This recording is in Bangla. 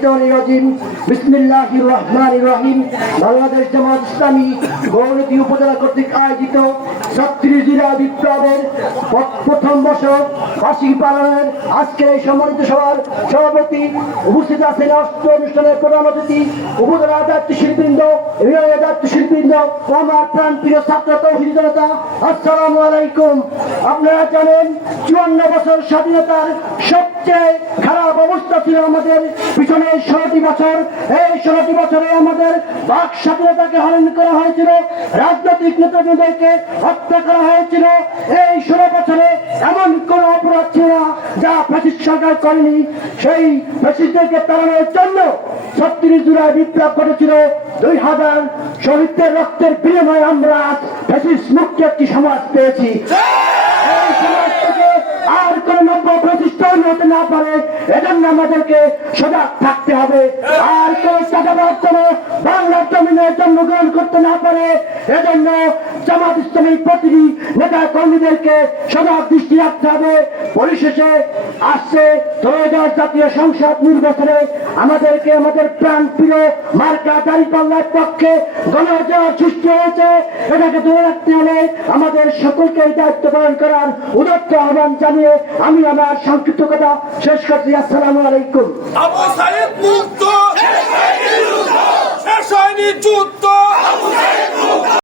শৈতান রাজিম বিসমিল্লাহ রহমান রহিম। বাংলাদেশ জামাত ইসলামী গৌরতী উপজেলা কর্তৃক আয়োজিত ছত্রিশ জিলা বিপ্লবের প্রথম বছর বার্ষিক পালনের আজকের এই সম্মানিত সভার সভাপতি উপস্থিত আছেন অস্ত্র অনুষ্ঠানের প্রধান অতিথি, উপজেলা দায়িত্ব শিল্পীবৃন্দ দায়িত্ব শিল্পীবৃন্দ আমার প্রাণ প্রিয় ছাত্র তৌহিদ জনতা। আসসালামু আলাইকুম। আপনারা জানেন, চুয়ান্ন বছর স্বাধীনতার সবচেয়ে খারাপ অবস্থা ছিল আমাদের। পিছনে ষোলোটি বছর, এই ষোলোটি বছরে আমাদের বাক স্বাধীনতাকে হরণ করা হয়েছিল, রাজনৈতিক নেতাদেরকে হত্যা করা হয়েছিল। এই ষোলো বছরে এমন কোন অপরাধ ছিল না যা ফ্যাসিস্ট সরকার করেনি। সেই ফ্যাসিস্টদেরকে তাড়ানোর জন্য ছত্রিশ জুলাই বিপ্লব ঘটেছিল। দুই হাজার শহীদদের রক্তের বিনিময়ে আমরা আজ ফ্যাসিস্ট মুক্ত একটি সমাজ পেয়েছি। আর কোন নব্য প্রতিষ্ঠান হতে না পারে, এজন্য আমাদেরকে সজাগ থাকতে হবে। আর কোন চাঁদাবাদ যেন বাংলার জমিনে জন্মগ্রহণ করতে না পারে, এজন্য জামাত ইসলামী প্রতিটি নেতা কর্মীদেরকে সজাগ দৃষ্টি রাখতে হবে। পরিশেষে আসছে ত্রয়োদশ জাতীয় সংসদ নির্বাচনে আমাদেরকে আমাদের প্রাণ প্রিয় মার্কা দাঁড়িপাল্লার পক্ষে আমাদের সকলকে দায়িত্ব পালন করার উদত্ত আহ্বান জানিয়ে আমি আমার সংক্ষিপ্ত কথা শেষ করছি। আসসালাম আলাইকুম।